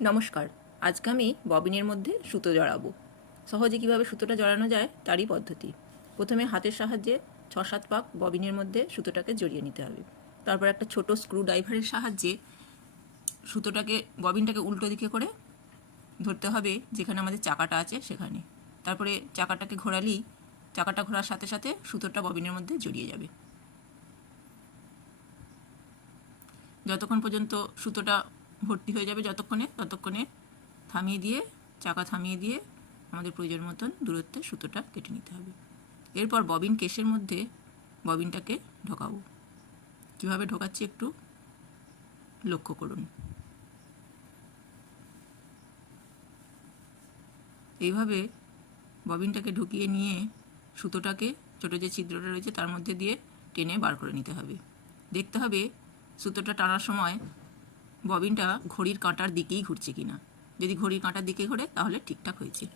নমস্কার। আজকে আমি ববিনের মধ্যে সুতো জড়াবো। সহজে কিভাবে সুতোটা জড়ানো যায় তারই পদ্ধতি। প্রথমে হাতের সাহায্যে ৬-৭ পাক ববিনের মধ্যে সুতোটাকে জড়িয়ে নিতে হবে। তারপর একটা ছোট স্ক্রু ড্রাইভারের সাহায্যে সুতোটাকে ববিনটাকে উল্টো দিকে করে ধরতে হবে যেখানে আমাদের চাকাটা আছে সেখানে। তারপরে চাকাটাকে ঘোরালেই চাকাটা ঘোরার সাথে সাথে সুতোটা ববিনের মধ্যে জড়িয়ে যাবে। যতক্ষণ পর্যন্ত সুতোটা ভর্তি হয়ে যাবে ততক্ষণে থামিয়ে দিয়ে চাকা থামিয়ে দিয়ে আমাদের প্রয়োজন মতন দূরত্বে সুতোটা কেটে নিতে হবে। এরপর ববিন কেসের মধ্যে ববিনটাকে ঢোকাবো। কীভাবে ঢোকাচ্ছি একটু লক্ষ্য করুন। এইভাবে ববিনটাকে ঢুকিয়ে নিয়ে সুতোটাকে ছোটো যে ছিদ্রটা রয়েছে তার মধ্যে দিয়ে টেনে বার করে নিতে হবে। দেখতে হবে সুতোটা টানার সময় ববিনটা ঘড়ির কাঁটার দিকেই ঘুরছে কিনা। যদি ঘড়ির কাঁটার দিকে ঘোরে তাহলে ঠিকঠাক হয়েছে।